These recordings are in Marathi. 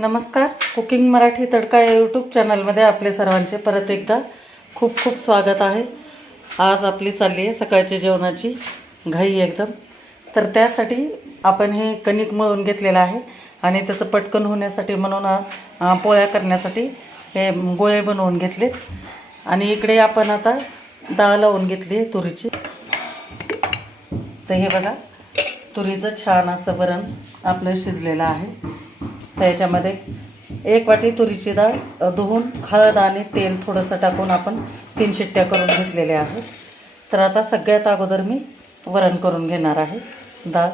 नमस्कार. कुकिंग मराठी तडका या यूट्यूब चॅनलमध्ये आपले सर्वांचे परत एकदा खूप खूप स्वागत आहे. आज आपली चालली आहे सकाळच्या जेवणाची घाई एकदम. तर त्यासाठी आपण हे कणिक मळून घेतलेलं आहे आणि त्याचं पटकन होण्यासाठी म्हणून पोळ्या करण्यासाठी हे गोळे बनवून घेतले आणि इकडे आपण आता डाळ लावून घेतली तुरीची. तर हे बघा तुरीचं छान असं वरण आपलं शिजलेलं आहे. तर याच्यामध्ये एक वाटी तुरीची डाळ धुवून हळद आणि तेल थोडंसं टाकून आपण तीन शिट्ट्या करून घेतलेल्या आहेत. तर आता सगळ्यात अगोदर मी वरण करून घेणार आहे डाळ.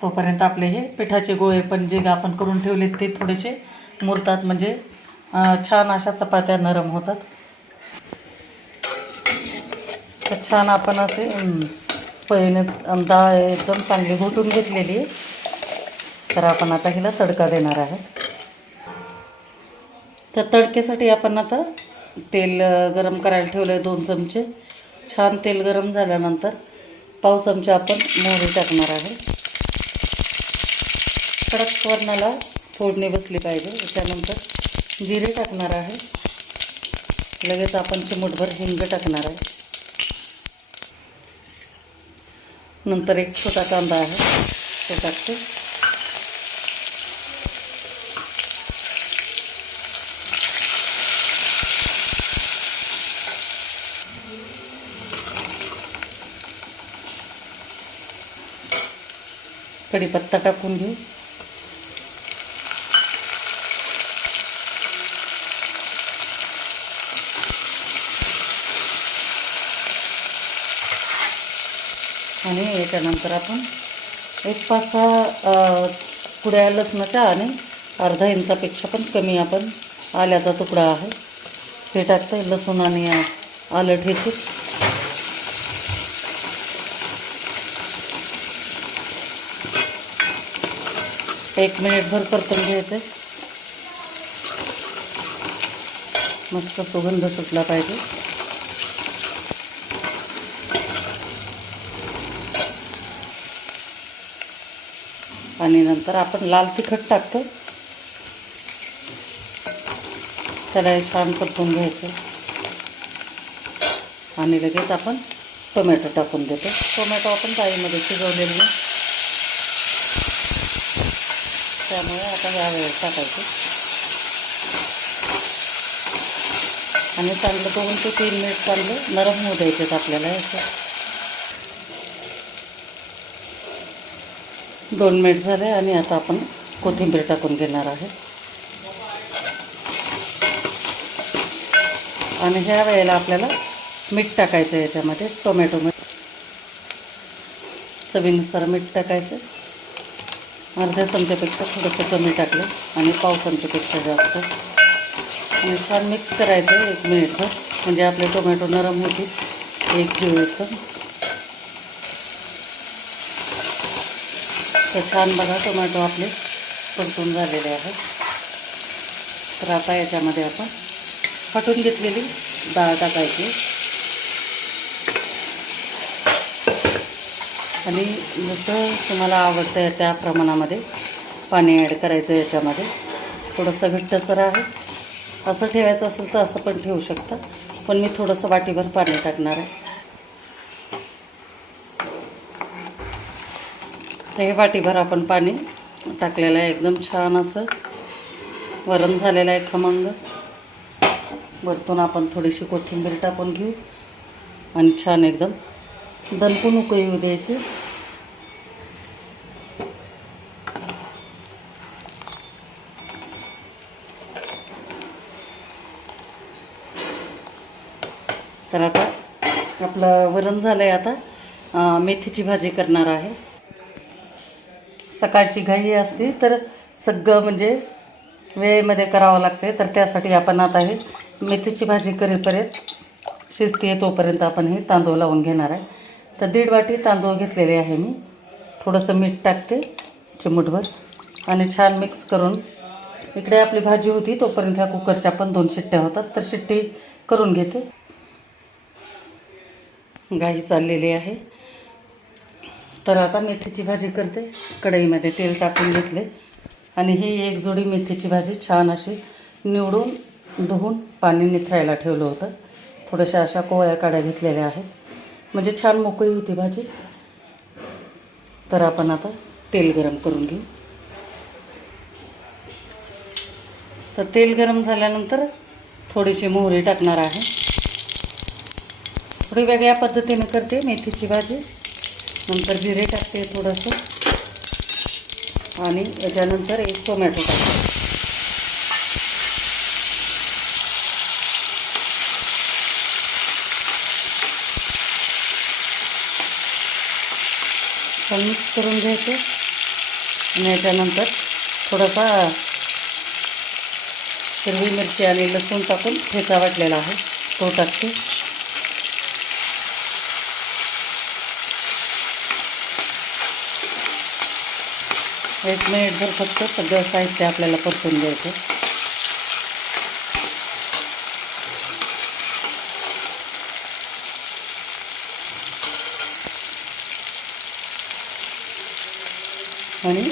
तोपर्यंत आपले हे पिठाचे गोळे पण जे आपण करून ठेवलेत ते थोडेसे मुरतात म्हणजे छान अशा चपात्या नरम होतात. तर छान आपण असे पहिने पहिलेच डाळ एकदम चांगली घोटून घेतलेली आहे. तर आपण आता हिला तडका देणार आहे तर तडक्यासाठी आपण आता तेल गरम करायला ठेवलं आहे दोन चमचे. छान तेल गरम झाल्यानंतर पाव चमचे आपण मोहरी टाकणार आहे कडक वर्णाला फोडणी बसली पाहिजे. त्याच्यानंतर जिरे टाकणार आहे. लगेच आपण चिमूटभर हिंग टाकणार आहे. नंतर एक छोटा कांदा आहे. तो टाकतो. कढीपत्ता टाकून घेऊ. आणि याच्यानंतर आपण एक पाच सहा पुड्या लसणाच्या आणि अर्धा इंचापेक्षा पण कमी आपण आल्याचा तुकडा आहे. ते टाकतं लसूण आणि आलं ठेचून. एक मिनिटभर परतून घ्यायचं मस्त सुगंध सुटला पाहिजे. आणि नंतर आपण लाल तिखट टाकतो त्याला छान परतून घ्यायचं. आणि लगेच आपण टोमॅटो टाकून देतो. टोमॅटो आपण डाळीमध्ये शिजवलेली नाही. त्यामुळे आता ह्या वेळेस टाकायचं. आणि चांगलं दोन ते तीन मिनिट चांगलं नरम होऊ द्यायचे आपल्याला याचं. दोन मिनिट झाले आणि आता आपण कोथिंबीर टाकून घेणार आहे. आणि ह्या वेळेला आपल्याला मीठ टाकायचं आहे याच्यामध्ये टोमॅटो मीठ. चवीनुसार मीठ टाकायचं. अर्ध्या चमच्यापेक्षा थोडंसं कमी टाकलं आणि पाव चमच्यापेक्षा जास्त. आणि छान मिक्स करायचं एक मिनिटभर म्हणजे आपले टोमॅटो नरम होतील एक जीव एकदम तर छान बघा टोमॅटो आपले परतून झालेले आहेत. तर आता याच्यामध्ये आपण फाटून घेतलेली डाळ टाकायची. आणि जसं तुम्हाला आवडतं आहे त्या प्रमाणामध्ये पाणी ॲड करायचं याच्यामध्ये थोडंसं घट्टसर आहे. असं ठेवायचं असेल तर असं पण ठेवू शकता पण मी थोडंसं वाटीभर पाणी टाकणार आहे. तर हे वाटीभर आपण पाणी टाकलेलं आहे एकदम छान असं वरण झालेलं आहे खमंग. वरतून आपण थोडीशी कोथिंबीर टाकून घेऊ आणि छान एकदम दणकून उकळी येऊ द्यायची. तर आता आपलं वरण झालं आहे आता मेथीची भाजी करणार आहे. सकाळची घाई असते तर सगळं म्हणजे वेळेमध्ये करावं लागते. तर त्यासाठी आपण आता हे मेथीची भाजी करेपर्यंत शिजते तोपर्यंत आपण हे तांदूळ लावून घेणार आहे. तर दीड वाटी तांदूळ घेतलेले आहे मी. थोडंसं मीठ टाकते चिमूटभर आणि छान मिक्स करून. इकडे आपली भाजी होती तोपर्यंत ह्या कुकरच्या पण दोन शिट्ट्या होतात तर शिट्टी करून घेते. गाई चाललेली आहे. तर आता मेथीची भाजी करते. कढईमध्ये तेल टाकून घेतले. आणि ही एक जोडी मेथीची भाजी छान अशी निवडून धुवून पाणी निथरायला ठेवलं होतं. थोड्याशा अशा कोवळ्या काड्या घेतलेल्या आहेत. म्हणजे छान मोकळी होती भाजी. तर आपण आता तेल गरम करून घेऊ. तर तेल गरम झाल्यानंतर थोडीशी मोहरी टाकणार आहे. थोडी वेगळ्या पद्धतीने करते मेथीची भाजी. नंतर जिरे टाकते थोडंसं. आणि याच्यानंतर एक टोमॅटो टाकते. छान मिक्स करून घ्यायचे. आणि याच्यानंतर थोडासा हिरवी मिरची आणि लसूण टाकून ठेचा वाटलेला आहे. तो टाकते. एक मिनिटभर फक्त सगळं साहित्य आपल्याला परतून द्यायचं आणि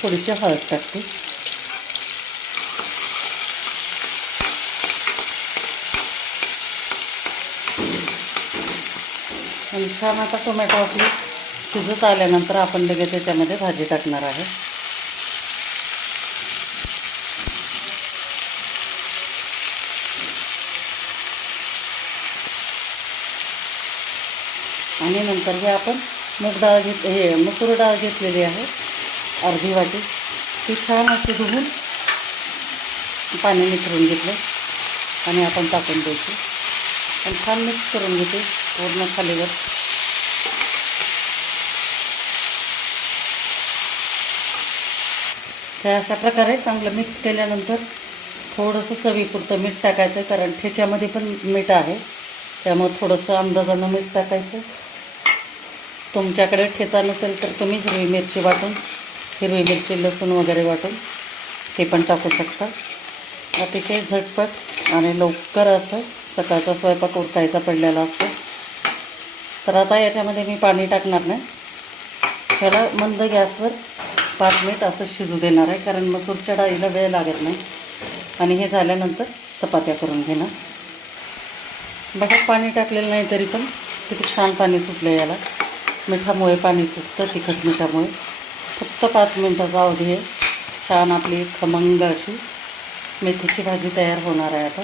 थोडीशी हळद टाकते. आणि छान आता टोमॅटो आपली शिजत आल्यानंतर आपण लगेच त्याच्यामध्ये भाजी टाकणार आहे. आणि नंतर हे आपण मूग डाळ घेत हे मसूर डाळ घेतलेली आहे. अर्धी वाटी. ती छान अशी धुवून पाणी निथरून घेतलं आणि आपण टाकून द्यायची. आणि छान मिक्स करून घेते पूर्ण खालीवर तर अशा प्रकारे चांगलं मिक्स केल्यानंतर थोडंसं चवीपुरतं मीठ टाकायचं कारण ठेच्यामध्ये पण मीठ आहे. त्यामुळं थोडंसं अंदाजानं मीठ टाकायचं. तुमच्याकडे ठेचा नसेल तर तुम्ही हिरवी मिरची वाटून हिरवी मिरची लसूण वगैरे वाटून ते पण टाकू शकता. अतिशय झटपट आणि लवकर असं सकाळचा स्वयंपाक उरकायचा पडलेला असतो. तर आता याच्यामध्ये मी पाणी टाकणार नाही. ह्याला मंद गॅसवर पाच मिनिट असं शिजू देणार आहे कारण मसूरच्या डाळीला वेळ लागत नाही. आणि हे झाल्यानंतर चपात्या करून घेणार. बघा पाणी टाकलेलं नाही तरी पण किती छान पाणी सुटलं याला. मिठामुळे पाणी सुटतं तिखट मिठामुळे. फक्त पाच मिनटाचा अवधी आहे छान आपली खमंग अशी मेथीची भाजी तयार होणार आहे आता.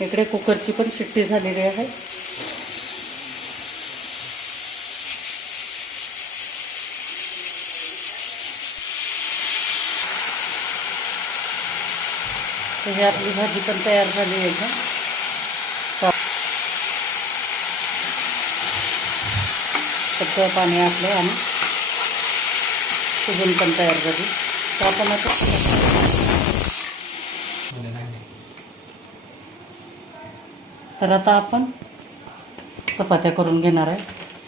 इकडे कुकरची पण शिट्टी झालेली आहे. तर ही आपली भाजी पण तयार झाली आहे का सगळं पाणी आपलं आणि शिजून पण तयार झाली. तर आपण आता तर आता आपण चपात्या करून घेणार आहे.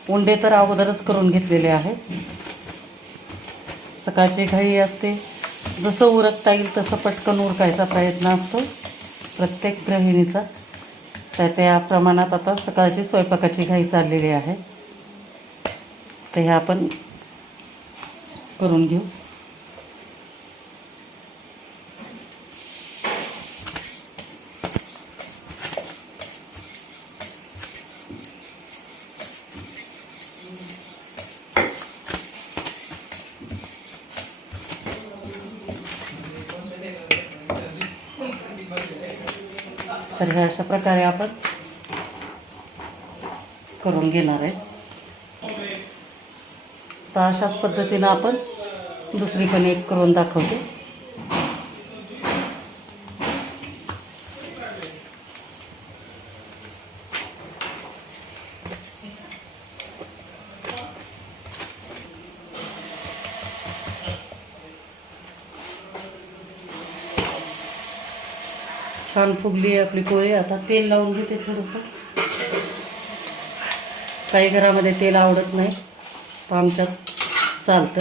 उंडे तर अगोदरच करून घेतलेले आहेत. सकाळची घाई असते. जसं उरकता येईल तसं पटकन उरकायचा प्रयत्न असतो. प्रत्येक गृहिणीचा. तर त्या प्रमाणात आता सकाळची स्वयंपाकाची घाई चाललेली आहे. तर हे आपण करून घेऊ. तर हे अशा प्रकारे आपण करून घेणार आहे. तर अशाच पद्धतीनं आपण दुसरी पण एक करून दाखवते. छान फुगली आहे आपली कोळी आता तेल लावून घेते थोडंसं. काही घरामध्ये तेल आवडत नाही. तर आमच्यात चालतं.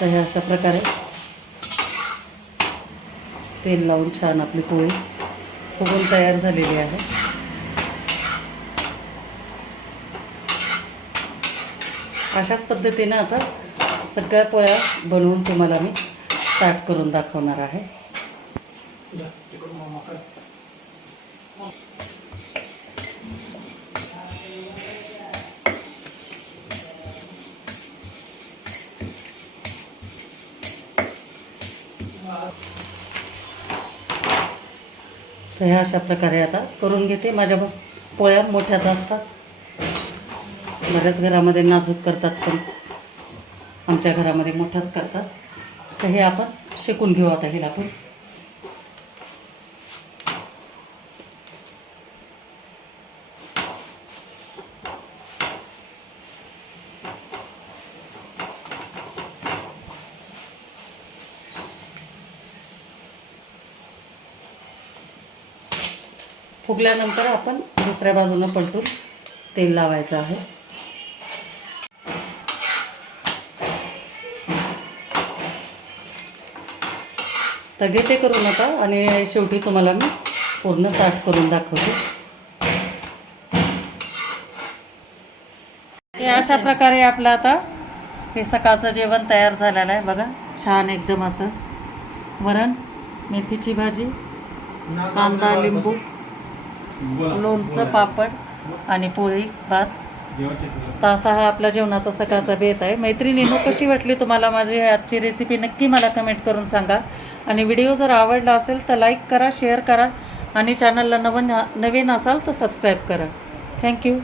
तर हे अशा प्रकारे तेल लावून छान आपली पोळी फुगून तयार झालेली आहे. अशाच पद्धतीनं आता सगळ्या पोळ्या बनवून तुम्हाला मी स्टार्ट करून दाखवणार आहे. तर ह्या अशा प्रकारे आता करून घेते. माझ्या पोळ्या मोठ्याच असतात. बऱ्याच घरामध्ये नाजूक करतात पण आमच्या घरामध्ये मोठ्याच करतात. तर हे आपण शिकून घेऊ आता हिला आपण फुगल्यानंतर आपण दुसऱ्या बाजूनं पलटून तेल लावायचं आहे. तर घेते करून नका आणि शेवटी तुम्हाला मी पूर्ण ताट करून दाखवते. हे अशा प्रकारे आपलं आता हे सकाळचं जेवण तयार झालेलं आहे. बघा छान एकदम असं वरण मेथीची भाजी कांदा लिंबू. लोणचं पापड आणि पोळी भात. तर असा हा आपला जेवणाचा सकाळचा बेत आहे. मैत्रिणींनो कशी वाटली तुम्हाला माझी आजची रेसिपी नक्की मला कमेंट करून सांगा. आणि व्हिडिओ जर आवडला असेल तर लाईक करा शेअर करा. आणि चॅनलला नवीन नवीन असाल तर सबस्क्राईब करा. थँक्यू